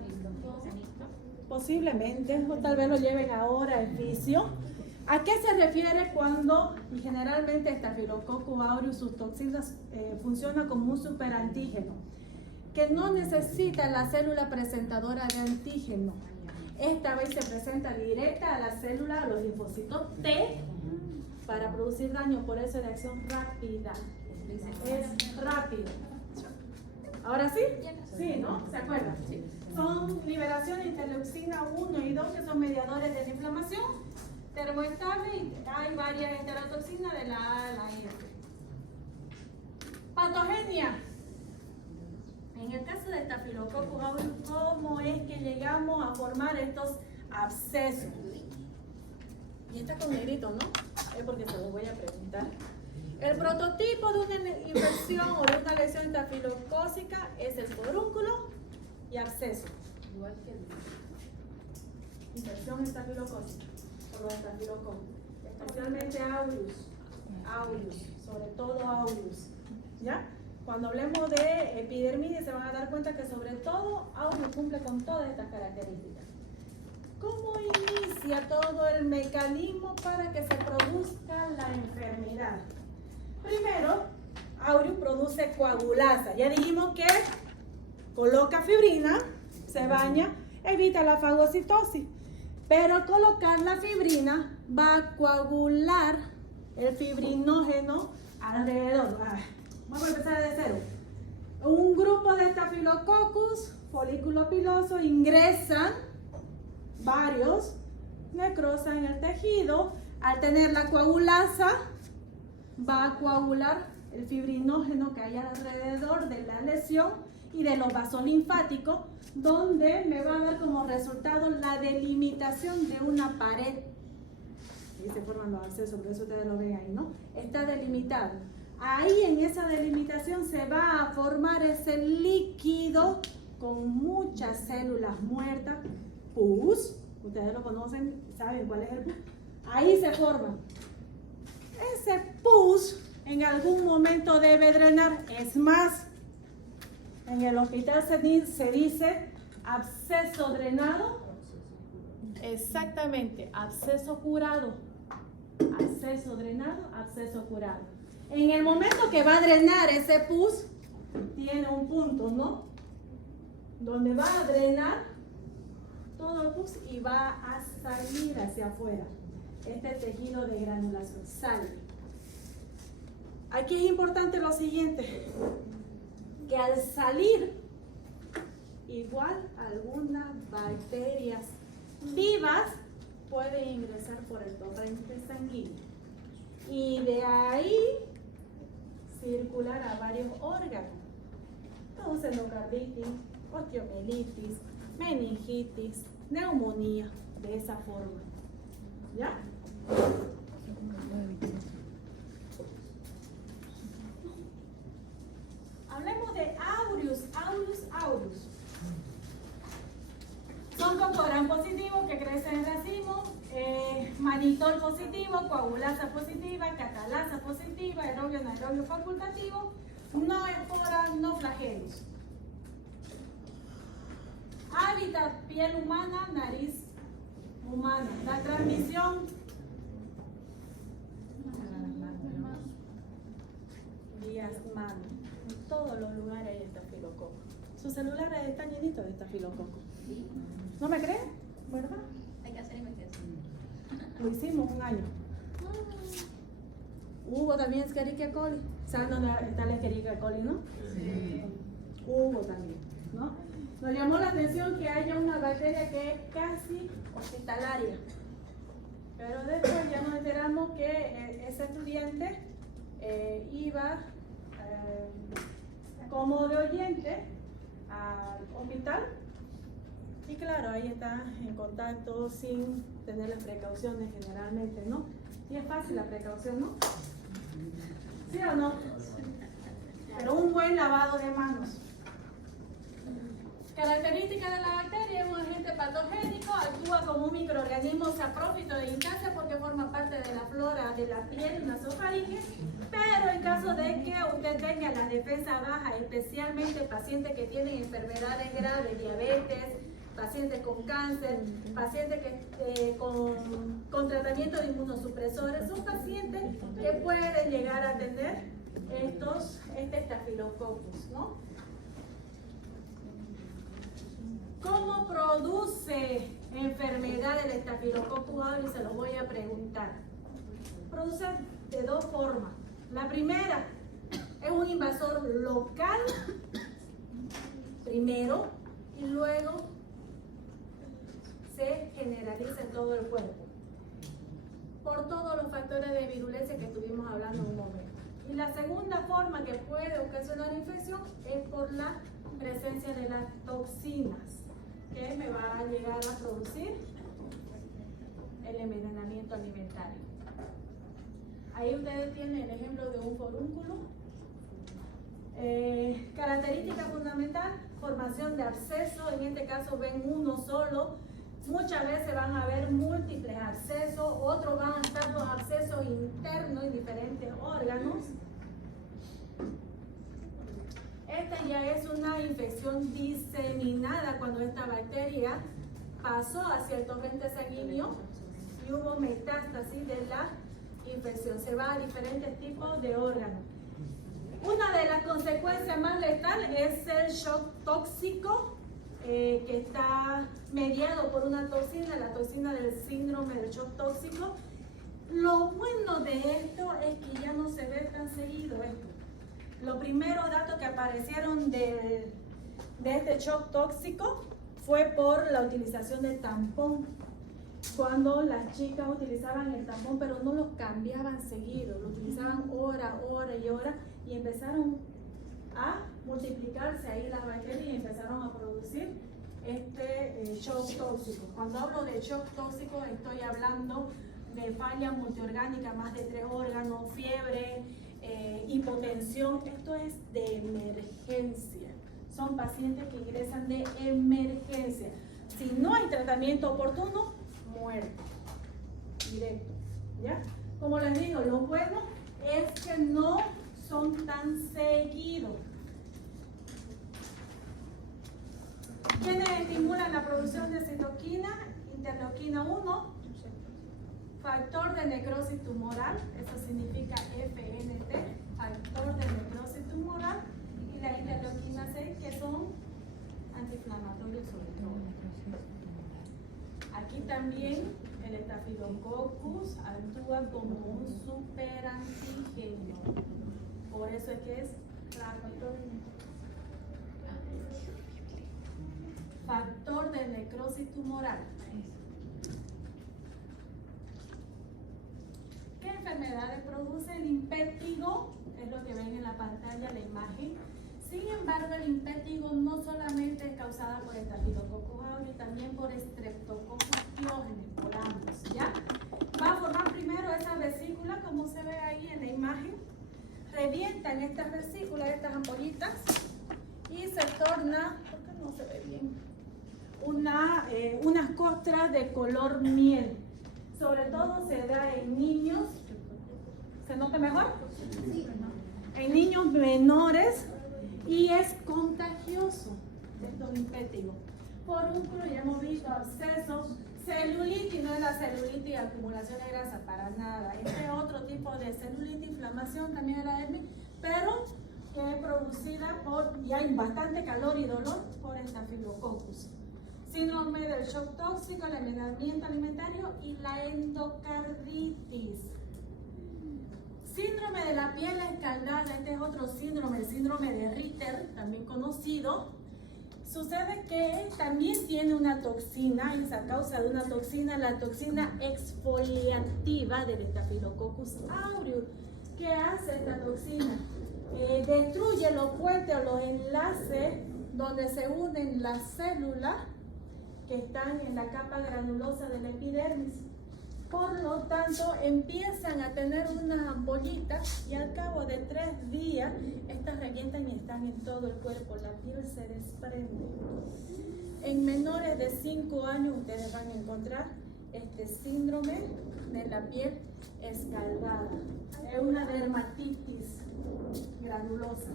Posiblemente, o tal vez lo lleven ahora en fisio. ¿A qué se refiere cuando, y generalmente Staphylococcus aureus, sus toxinas funciona como un superantígeno? Que no necesita la célula presentadora de antígeno. Esta vez se presenta directa a la célula, a los linfocitos T, para producir daño, por eso es de acción rápida. Es rápido. ¿Ahora sí? Sí, ¿no? ¿Se acuerdan? Son liberación de interleucina 1 y 2, que son mediadores de la inflamación. Termoestable, y hay varias enterotoxinas de la A a la F. Patogenia. En el caso de Staphylococcus aureus, ¿cómo es que llegamos a formar estos abscesos? Y está con negrito, ¿no? Es porque se lo voy a preguntar. El prototipo de una infección o de una lesión estafilocócica es el forúnculo y absceso. Igual que el infección estafilocócica. Los estafilococos, especialmente aureus, sobre todo aureus, ¿ya? Cuando hablemos de epidermitis se van a dar cuenta que sobre todo aureus cumple con todas estas características. ¿Cómo inicia todo el mecanismo para que se produzca la enfermedad? Primero, aureus produce coagulasa. Ya dijimos que coloca fibrina, se baña, evita la fagocitosis. Pero colocar la fibrina va a coagular el fibrinógeno alrededor. Vamos a empezar de cero. Un grupo de Staphylococcus, folículo piloso, ingresan varios, necrosan el tejido. Al tener la coagulasa, va a coagular el fibrinógeno que hay alrededor de la lesión y de los vasos linfáticos, donde me va a dar como resultado la delimitación de una pared. Ahí se forman los abscesos, por eso ustedes lo ven ahí, ¿no? Está delimitado. Ahí en esa delimitación se va a formar ese líquido con muchas células muertas, pus. Ustedes lo conocen, saben cuál es el pus. Ahí se forma. Ese pus en algún momento debe drenar. Es más, en el hospital se dice absceso drenado Exactamente, absceso curado, absceso drenado, absceso curado. En el momento que va a drenar ese pus, tiene un punto, ¿no? Donde va a drenar todo el pus y va a salir hacia afuera. Este tejido de granulación sale. Aquí es importante lo siguiente, que al salir, igual algunas bacterias vivas pueden ingresar por el torrente sanguíneo y de ahí circular a varios órganos. Entonces, endocarditis, osteomielitis, meningitis, neumonía, de esa forma. ¿Ya? Hablemos de aureus. Son cocogram positivos que crecen en racimo, manitol positivo, coagulasa positiva, catalasa positiva, aerobio anaerobio facultativo, no esporas, no flagelos. Hábitat, piel humana, nariz humana. La transmisión, vías mano. En todos los lugares hay estafilococo. Sus celulares están llenitos de estafilococo. ¿No me creen? ¿Verdad? Hay que hacer investigación. Lo hicimos un año. Hubo también Escherichia coli. ¿Saben dónde está la Escherichia coli, no? Sí. Hubo también, ¿no? Nos llamó la atención que haya una bacteria que es casi hospitalaria. Pero después ya nos enteramos que ese estudiante iba como de oyente al hospital. Y claro, ahí está en contacto sin tener las precauciones generalmente, ¿no? Y es fácil la precaución, ¿no? ¿Sí o no? Pero un buen lavado de manos. Característica de la bacteria: es un agente patogénico, actúa como un microorganismo saprófito de instancia porque forma parte de la flora de la piel nasofaringe, pero en caso de que usted tenga la defensa baja, especialmente pacientes que tienen enfermedades graves, diabetes, pacientes con cáncer, pacientes que, con tratamiento de inmunosupresores, son pacientes que pueden llegar a tener este estafilococcus, ¿no? ¿Cómo produce enfermedad el estafilococcus aureus? Se lo voy a preguntar. Produce de dos formas. La primera es un invasor local, primero, y luego se generaliza en todo el cuerpo, por todos los factores de virulencia que estuvimos hablando en un momento. Y la segunda forma que puede ocasionar infección es por la presencia de las toxinas, que me va a llegar a producir el envenenamiento alimentario. Ahí ustedes tienen el ejemplo de un forúnculo. Característica fundamental: formación de abscesos. En este caso ven uno solo. Muchas veces van a haber múltiples abscesos, otros van a estar los abscesos internos en diferentes órganos. Esta ya es una infección diseminada cuando esta bacteria pasó hacia el torrente sanguíneo y hubo metástasis de la infección. Se va a diferentes tipos de órganos. Una de las consecuencias más letales es el shock tóxico, que está mediado por una toxina, la toxina del síndrome del shock tóxico. Lo bueno de esto es que ya no se ve tan seguido esto. Los primeros datos que aparecieron de este shock tóxico fue por la utilización del tampón. Cuando las chicas utilizaban el tampón, pero no lo cambiaban seguido, lo utilizaban hora y empezaron a multiplicarse ahí las bacterias y empezaron a producir este shock tóxico. Cuando hablo de shock tóxico estoy hablando de falla multiorgánica, más de 3 órganos, fiebre, hipotensión. Esto es de emergencia. Son pacientes que ingresan de emergencia. Si no hay tratamiento oportuno, muerte directo, ¿ya? Como les digo, lo bueno es que no son tan seguidos. ¿Quiénes estimulan la producción de citoquina y interleuquina 1, factor de necrosis tumoral, eso significa FNT, factor de necrosis tumoral, y la interleuquina 6, que son antiinflamatorios sobre todo. Aquí también el Staphylococcus actúa como un superantígeno, por eso es que es rápido. Factor de necrosis tumoral. ¿Qué enfermedades produce el impétigo? Es lo que ven en la pantalla, la imagen. Sin embargo, el impétigo no solamente es causada por Staphylococcus aureus, también por Streptococcus pyogenes, por ambos, ¿ya? Va a formar primero esa vesícula, como se ve ahí en la imagen. Revientan estas vesículas, estas ampollitas, y se torna, ¿por qué no se ve bien? Unas costras de color miel. Sobre todo se da en niños. ¿Se nota mejor? Sí. En niños menores, y es contagioso estos impétigos. Forúnculo, ya hemos visto, abscesos, celulitis, no es la celulitis y acumulación de grasa, para nada. Este es otro tipo de celulitis, inflamación también de la dermis, pero que es producida por, y hay bastante calor y dolor, por Staphylococcus. Síndrome del shock tóxico, el envenenamiento alimentario y la endocarditis. Síndrome de la piel escaldada, este es otro síndrome, el síndrome de Ritter, también conocido. Sucede que también tiene una toxina, es a causa de una toxina, la toxina exfoliativa del Staphylococcus aureus. ¿Qué hace esta toxina? Destruye los puentes o los enlaces donde se unen las células que están en la capa granulosa de la epidermis. Por lo tanto, empiezan a tener unas ampollitas y al cabo de 3 días, estas revientan y están en todo el cuerpo. La piel se desprende. En menores de 5 años, ustedes van a encontrar este síndrome de la piel escaldada. Es una dermatitis granulosa.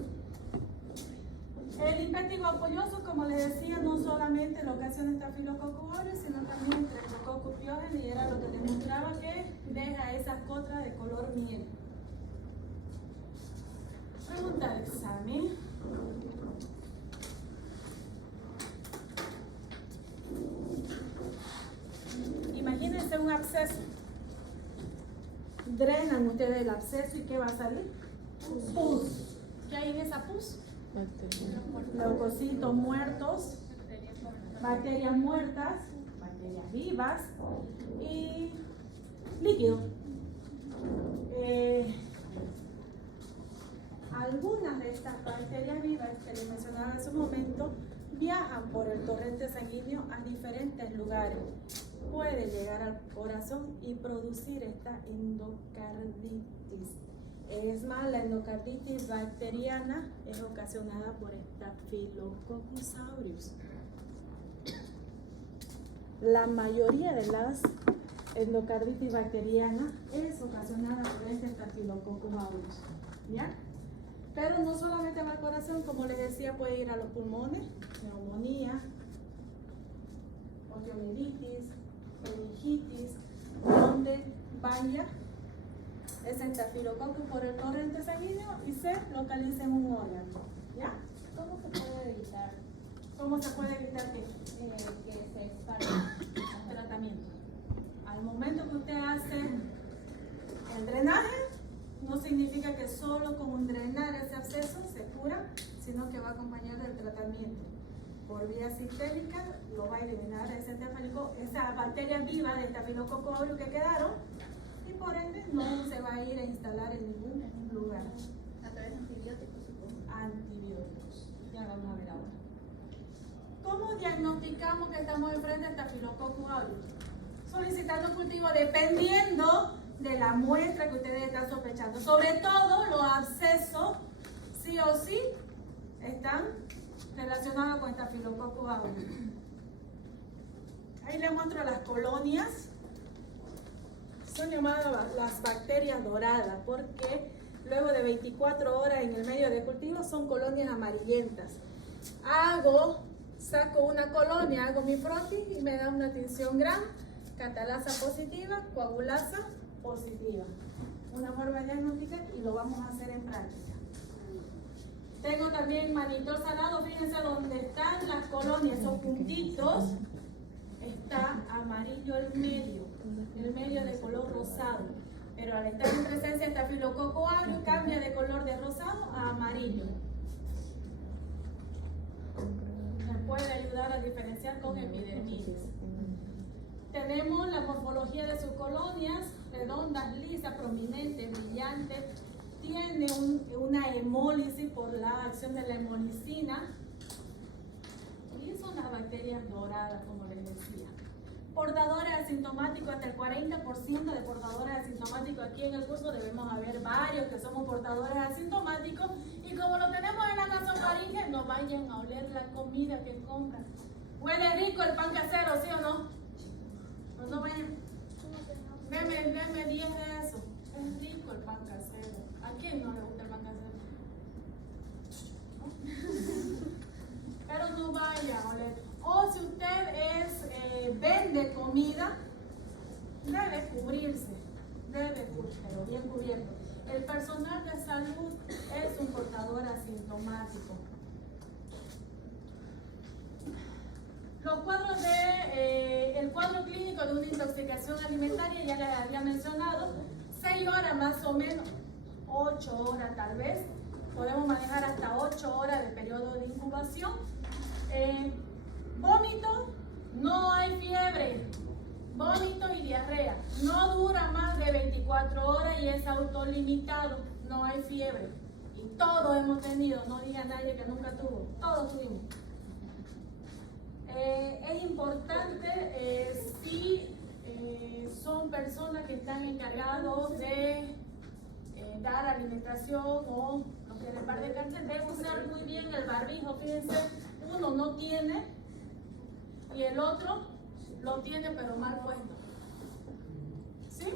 El impétigo apoyoso, como les decía, no solamente lo ocasiona Staphylococcus aureus, sino también Streptococcus pyogenes, y era lo que demostraba que deja esas costras de color miel. Pregunta de examen. Imagínense un absceso. Drenan ustedes el absceso y ¿qué va a salir? Pus. ¿Qué hay en esa pus? Leucocitos muertos, bacterias muertas, bacterias vivas y líquido. Algunas de estas bacterias vivas que les mencionaba hace un momento viajan por el torrente sanguíneo a diferentes lugares. Puede llegar al corazón y producir esta endocarditis. Es más, la endocarditis bacteriana es ocasionada por Staphylococcus aureus. La mayoría de las endocarditis bacterianas es ocasionada por este Staphylococcus aureus, ¿ya? Pero no solamente va al corazón, como les decía, puede ir a los pulmones, neumonía, osteomielitis, meningitis, donde vaya ese Staphylococcus por el torrente sanguíneo y se localiza en un órgano, ¿ya? ¿Cómo se puede evitar ¿Cómo se puede evitar que se expanda? tratamiento? Al momento que usted hace el drenaje, no significa que solo con drenar ese absceso se cura, sino que va acompañado del tratamiento. Por vía sistémica lo va a eliminar esas bacterias vivas de Staphylococcus aureus que quedaron, y por ende no se va a ir a instalar en ningún lugar. A través de antibióticos, supongo. Antibióticos. Ya vamos a ver ahora. ¿Cómo diagnosticamos que estamos enfrente de Staphylococcus aureus? Solicitando cultivo dependiendo de la muestra que ustedes están sospechando. Sobre todo los abscesos, sí o sí, están relacionados con Staphylococcus aureus. Ahí les muestro las colonias. Son llamadas las bacterias doradas porque luego de 24 horas en el medio de cultivo son colonias amarillentas. Hago saco una colonia, hago mi frotis y me da una tinción gram, catalasa positiva, coagulasa positiva. Una forma de diagnosticar y lo vamos a hacer en práctica. Tengo también mannitol salado, fíjense donde están las colonias, son puntitos, está amarillo el medio de color rosado, pero al estar en presencia de estafilococo aureus cambia de color de rosado a amarillo. Nos puede ayudar a diferenciar con epidermitis. Tenemos la morfología de sus colonias, redondas, lisas, prominentes, brillantes. Tiene una hemólisis por la acción de la hemolicina. Y son las bacterias doradas, como les decía. Portadores asintomáticos, hasta el 40% de portadores asintomáticos. Aquí en el curso debemos haber varios que somos portadores asintomáticos. Y como lo tenemos en la nasofaringe, no vayan a oler la comida que compran. Huele rico el pan casero, ¿sí o no? No vayan. Deme 10 de eso. Es rico el pan casero. ¿A quién no le gusta el pan casero? ¿No? Pero no vaya a oler. O si usted vende comida, debe cubrirse. Pero bien cubierto. El personal de salud es un portador asintomático. Los cuadros el cuadro clínico de una intoxicación alimentaria, ya les había mencionado, 6 horas más o menos, 8 horas tal vez, podemos manejar hasta 8 horas de periodo de incubación. Vómito, no hay fiebre, vómito y diarrea, no dura más de 24 horas y es autolimitado, no hay fiebre. Y todos hemos tenido, no diga nadie que nunca tuvo, todos tuvimos. Es importante si son personas que están encargados de dar alimentación o los que les par de cáncer, deben usar muy bien el barbijo. Fíjense, uno no tiene y el otro lo tiene pero mal puesto. ¿Sí?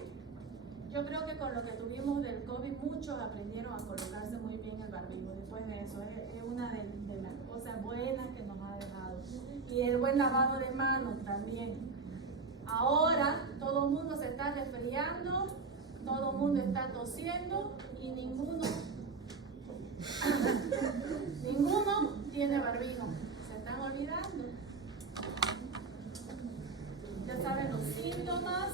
Yo creo que con lo que tuvimos del COVID muchos aprendieron a colocarse muy bien el barbijo. Después de eso es una de las cosas buenas que nos ha dejado. Y el buen lavado de manos también. Ahora todo el mundo se está resfriando, todo el mundo está tosiendo y ninguno tiene barbijo. Se están olvidando. Ya saben los síntomas.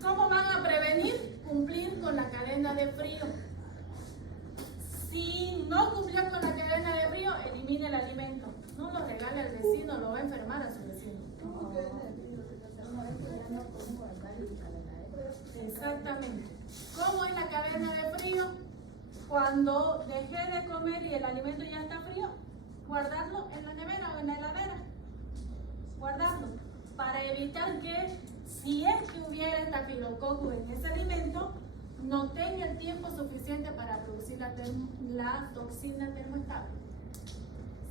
¿Cómo van a prevenir? Cumplir con la cadena de frío. Si no cumplió con la cadena de frío, elimine el alimento. No lo regale al vecino, lo va a enfermar a su vecino. Exactamente. ¿Cómo es la cadena de frío? Cuando dejé de comer y el alimento ya está frío, guardarlo en la nevera o en la heladera. Guardarlo. Para evitar que, si es que hubiera estafilococcus en ese alimento, no tenga el tiempo suficiente para producir la toxina termoestable.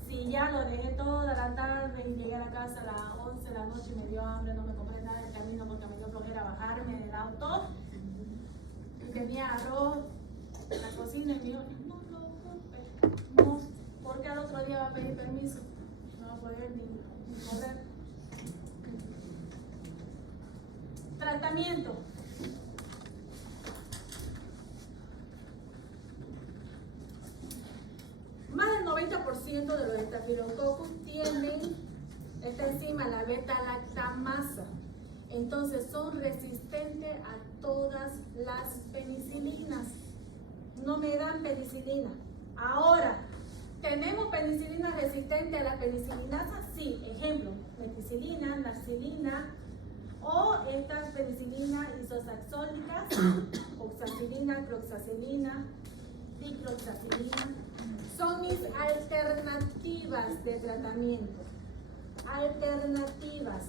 Si ya lo dejé toda la tarde y llegué a la casa a las 11 de la noche y me dio hambre, no me compré nada del camino porque me dio flojera bajarme del auto y tenía arroz en la cocina y me dijo, no lo ocupes, no, porque al otro día va a pedir permiso, no va a poder ni correr. Tratamiento. Más del 90% de los estafilococcus tienen esta enzima, la beta-lactamasa. Entonces son resistentes a todas las penicilinas. No me dan penicilina. Ahora, ¿tenemos penicilina resistente a la penicilinasa? Sí. Ejemplo, meticilina, nacilina o estas penicilinas isosaxólicas, oxacilina, cloxacilina, dicloxacilina. Son mis alternativas de tratamiento. Alternativas.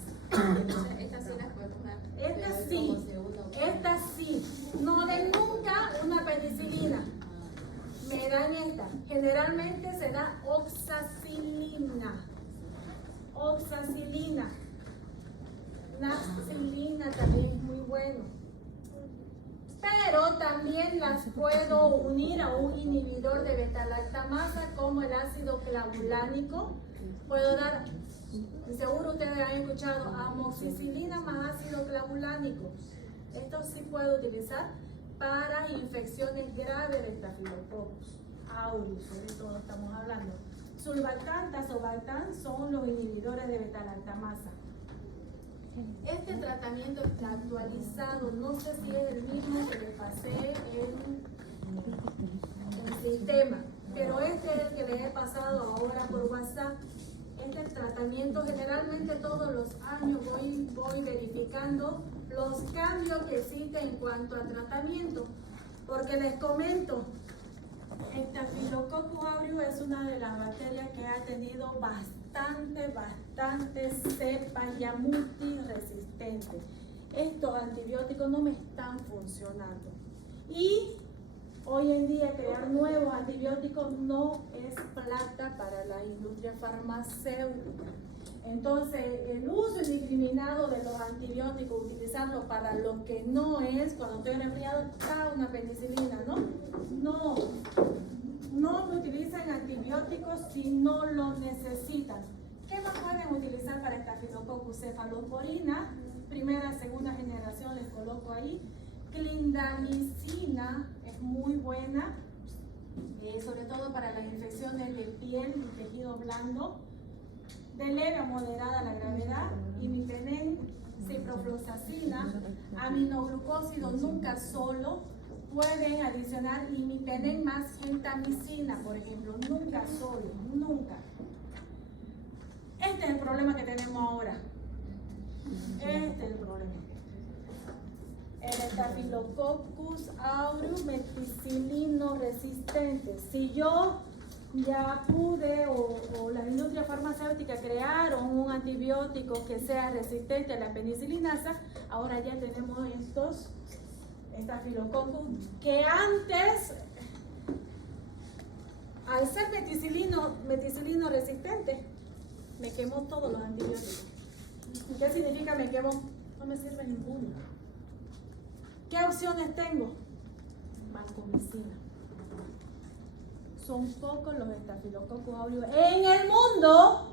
Estas sí las puedo tomar. Estas sí. No den nunca una penicilina. Me dan esta. Generalmente se da oxacilina. Oxacilina. Nacilina también es muy bueno. Pero también las puedo unir a un inhibidor de beta-lactamasa como el ácido clavulánico. Puedo dar Y seguro ustedes han escuchado amoxicilina más ácido clavulánico. Esto sí puede utilizar para infecciones graves de Staphylococcus aureus, sobre todo estamos hablando. Sulbactam, tazobactam son los inhibidores de beta-lactamasa. Este tratamiento está actualizado, no sé si es el mismo que les pasé en el sistema, pero este es el que les he pasado ahora por WhatsApp. Este tratamiento generalmente todos los años voy verificando los cambios que existen en cuanto a tratamiento, porque les comento, Staphylococcus aureus es una de las bacterias que ha tenido bastante cepas ya multiresistentes. Estos antibióticos no me están funcionando y hoy en día crear nuevos antibióticos no es plata para la industria farmacéutica. Entonces, el uso indiscriminado de los antibióticos, utilizarlos para lo que no es, cuando estoy resfriado, una penicilina, ¿no? No utilicen antibióticos si no lo necesitan. ¿Qué más pueden utilizar para Staphylococcus? Cefalosporina, primera, segunda generación, les coloco ahí. Clindamicina es muy buena, sobre todo para las infecciones de piel y tejido blando. De leve a moderada la gravedad, imipenem, ciprofloxacina, aminoglucósido nunca solo. Pueden adicionar imipenem más gentamicina, por ejemplo, nunca solo, nunca. Este es el problema que tenemos ahora. Este es el problema. El Staphylococcus aureus meticilino resistente. Si yo ya pude o la industria farmacéutica crearon un antibiótico que sea resistente a la penicilinasa, ahora ya tenemos estos Staphylococcus que antes, al ser meticilino resistente, me quemó todos los antibióticos. ¿Qué significa me quemó? No me sirve ninguno. ¿Qué opciones tengo? Vancomicina. Son pocos los Staphylococcus aureus en el mundo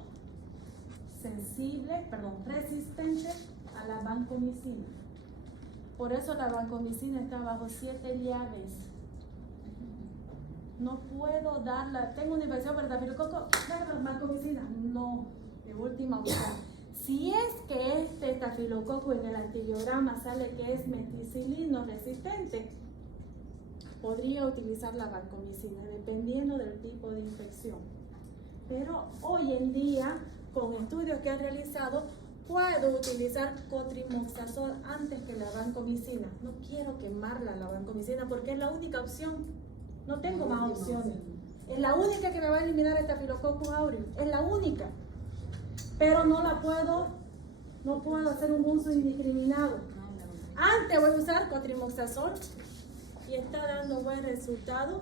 resistentes a la vancomicina. Por eso la vancomicina está bajo 7 llaves. No puedo darla. Tengo una infección por Staphylococcus, dame vancomicina. No, de última opción. Si es que este Staphylococcus en el antibiograma sale que es meticilino resistente, podría utilizar la vancomicina, dependiendo del tipo de infección. Pero hoy en día, con estudios que han realizado, puedo utilizar cotrimoxazol antes que la vancomicina. No quiero quemarla la vancomicina porque es la única opción. No tengo más opciones. Es la única que me va a eliminar el Staphylococcus aureus. Es la única. Pero no puedo hacer un uso indiscriminado. Antes voy a usar cotrimoxazol y está dando buen resultado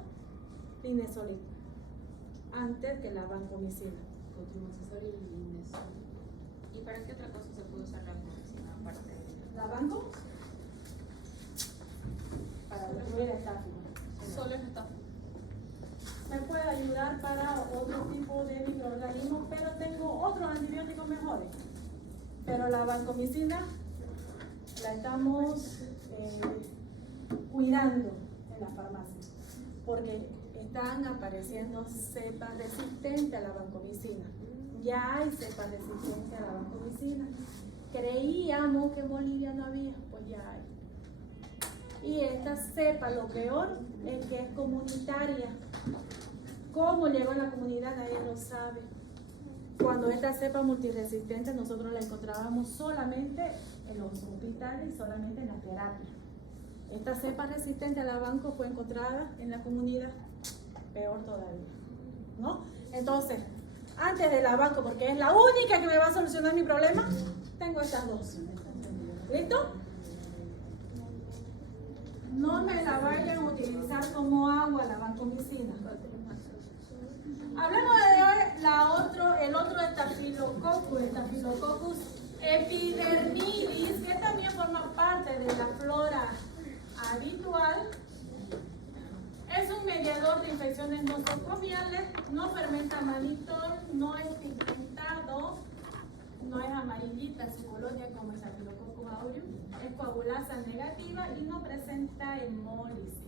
linezolid antes que la vancomicina. Cotrimoxazol y linezolid. ¿Y para qué otra cosa se puede usar la vancomicina aparte de la vanco? Para destruir el estáfilo. Solo el estáfilo. Me puede ayudar para otro tipo de microorganismos, pero tengo otros antibióticos mejores. Pero la vancomicina la estamos cuidando en la farmacia, porque están apareciendo cepas resistentes a la vancomicina. Ya hay cepas resistentes a la vancomicina. Creíamos que en Bolivia no había, pues ya hay. Y esta cepa, lo peor es que es comunitaria. ¿Cómo llegó a la comunidad? Nadie lo sabe. Cuando esta cepa multiresistente nosotros la encontrábamos solamente en los hospitales, solamente en la terapia. Esta cepa resistente a la vanco fue encontrada en la comunidad, peor todavía, ¿no? Entonces, antes de la vanco, porque es la única que me va a solucionar mi problema, tengo estas dos. ¿Listo? No me la vayan a utilizar como agua la vancomicina. Hablemos de hoy el otro Staphylococcus epidermidis, que también forma parte de la flora habitual. Es un mediador de infecciones nosocomiales, no fermenta mannitol, no es pigmentado, no es amarillita su colonia como el Staphylococcus aureus, es coagulasa negativa y no presenta hemólisis.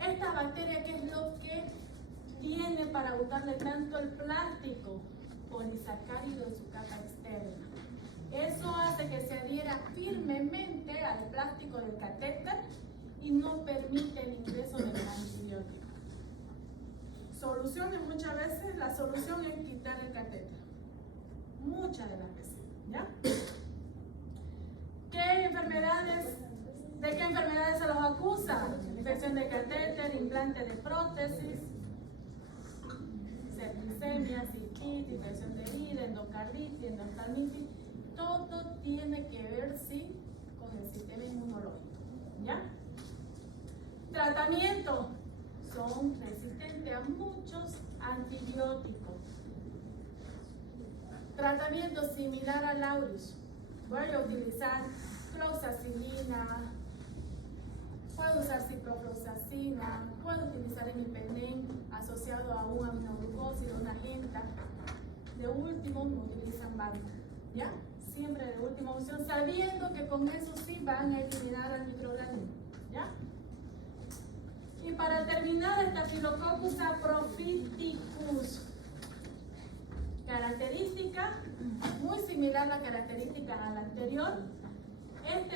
Esta bacteria, ¿qué es lo que tiene para gustarle tanto el plástico? Polisacárido en su capa externa. Eso hace que se adhiera firmemente al plástico del catéter y no permite el ingreso del antibiótico. Soluciones, muchas veces la solución es quitar el catéter. Muchas de las veces, ¿ya? ¿Qué enfermedades? ¿De qué enfermedades se los acusa? Infección de catéter, implante de prótesis, septicemia, cistitis, infección de herida, endocarditis, endoftalmitis. Todo tiene que ver, sí, con el sistema inmunológico, ¿ya? Tratamiento. Son resistentes a muchos antibióticos. Tratamiento similar al aureus. Voy a utilizar cloxacilina, puedo usar ciprofloxacina, puedo utilizar imipenem asociado a un aminoglucósido, una agenta. De último, no utilizan banca, ¿ya? Siempre de última opción, sabiendo que con eso sí van a eliminar al microorganismo, ¿ya? Y para terminar, Staphylococcus saprophyticus. Característica, muy similar a la característica a la anterior.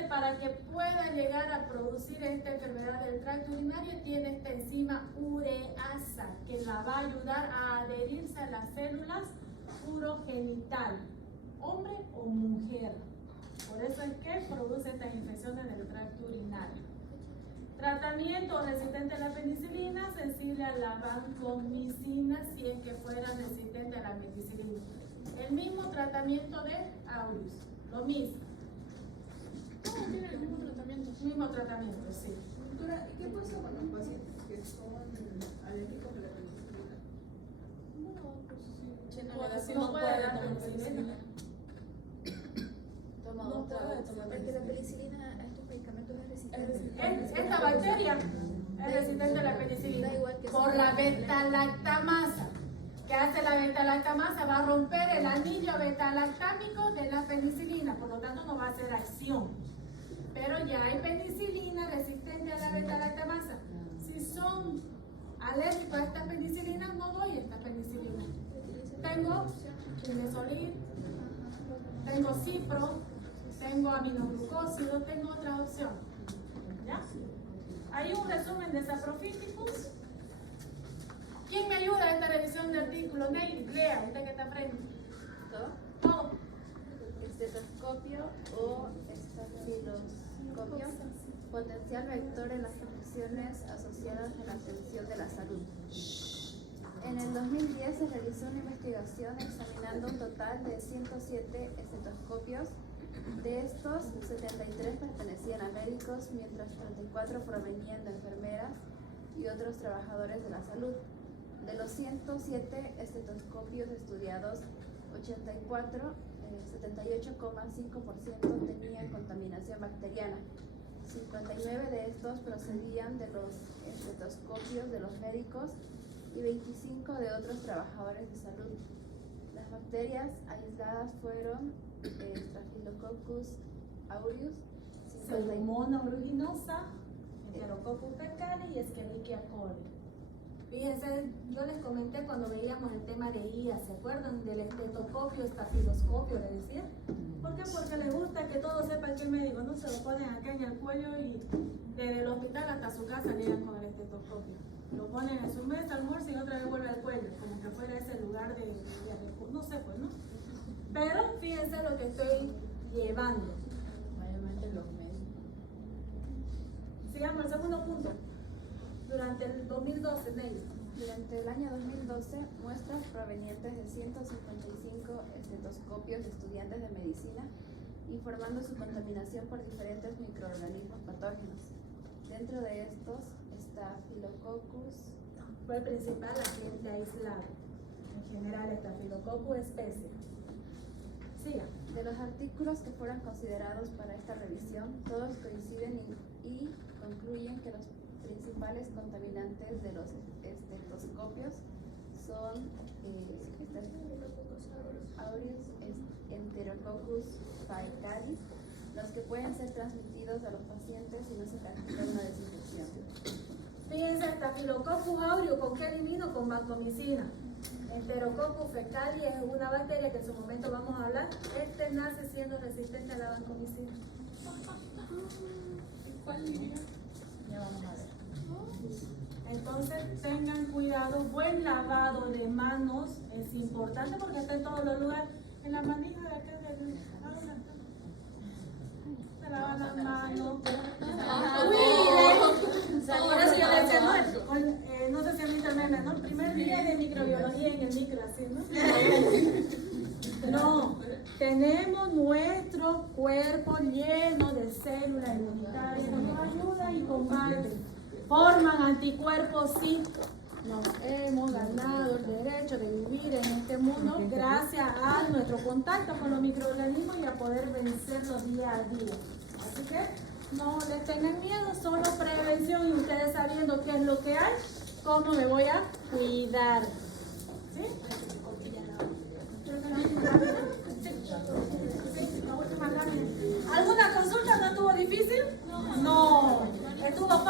Para que pueda llegar a producir esta enfermedad del tracto urinario, tiene esta enzima ureasa, que la va a ayudar a adherirse a las células urogenital, hombre o mujer. Por eso es que produce estas infecciones del tracto urinario. Tratamiento resistente a la penicilina, sensible a la vancomicina si es que fuera resistente a la penicilina. El mismo tratamiento de aureus, lo mismo. ¿Cómo tiene el mismo tratamiento? Mismo tratamiento, sí. Doctora, ¿y qué pasa con los pacientes que son alérgicos a la penicilina? No puede dar penicilina. Toma No otra puede vez. tomar Porque la penicilina a estos medicamentos es resistente. Esta bacteria es resistente a la penicilina Da igual que por sea la beta-lactamasa. ¿Qué hace la beta-lactamasa? Va a romper el anillo beta-lactámico de la penicilina, por lo tanto no va a hacer acción. Pero ya hay penicilina resistente a la beta-lactamasa. Si son alérgicos a esta penicilina, no doy esta penicilina. Tengo Trimesolid, tengo cipro, tengo aminoglucósido, tengo otra opción. ¿Ya? Hay un resumen de Saprophyticus. ¿Quién me ayuda a esta revisión de artículo? Neil, lea, usted que está frente. Todo. Estetoscopio o estafiloscopio, potencial vector en las profesiones asociadas a la atención de la salud. En el 2010 se realizó una investigación examinando un total de 107 estetoscopios. De estos, 73 pertenecían a médicos, mientras 34 provenían de enfermeras y otros trabajadores de la salud. De los 107 estetoscopios estudiados, 78,5% tenían contaminación bacteriana. 59 de estos procedían de los estetoscopios de los médicos y 25 de otros trabajadores de salud. Las bacterias aisladas fueron Staphylococcus aureus, Pseudomonas aeruginosa, Enterococcus faecalis y Escherichia coli. Fíjense, yo les comenté cuando veíamos el tema de IA, ¿se acuerdan? Del estetoscopio, estafiloscopio, le decía. ¿Por qué? Porque les gusta que todo sepa que el médico no se lo ponen acá en el cuello y desde el hospital hasta su casa llegan con el estetoscopio. Lo ponen en su mesa, almuerzo y otra vez vuelve al cuello, como que fuera ese lugar de no sé, pues, ¿no? Pero fíjense lo que estoy llevando. mayormente los médicos. Sigamos, el segundo punto. Durante el 2012, Neil. Durante el año 2012, muestras provenientes de 155 estetoscopios de estudiantes de medicina informando su contaminación por diferentes microorganismos patógenos. Dentro de estos está Staphylococcus. Fue el principal agente aislado. En general, Staphylococcus especie. Siga. De los artículos que fueron considerados para esta revisión, todos coinciden y concluyen que los principales contaminantes de los estetoscopios son aureus, enterococcus faecalis, los que pueden ser transmitidos a los pacientes si no se practica una desinfección. Fíjense, Staphylococcus aureus, ¿con qué elimino? Con vancomicina. Enterococcus faecalis es una bacteria que en su momento vamos a hablar. Este nace siendo resistente a la vancomicina. Ya vamos a ver. Entonces tengan cuidado, buen lavado de manos es importante porque está en todos los lugares. En la manija de acá del aula. Se lavan las manos. Por eso yo le decía, no sé si han visto el meme, ¿no? El primer día de microbiología en el micro, así, ¿no? No, tenemos nuestro cuerpo lleno de células inmunitarias que nos ayudan y combaten. Forman anticuerpos, sí. Nos hemos ganado el derecho de vivir en este mundo gracias a nuestro contacto con los microorganismos y a poder vencerlos día a día. Así que no les tengan miedo, solo prevención y ustedes sabiendo qué es lo que hay, cómo me voy a cuidar. ¿Sí? ¿Alguna consulta no estuvo difícil? No. ¿Estuvo fácil?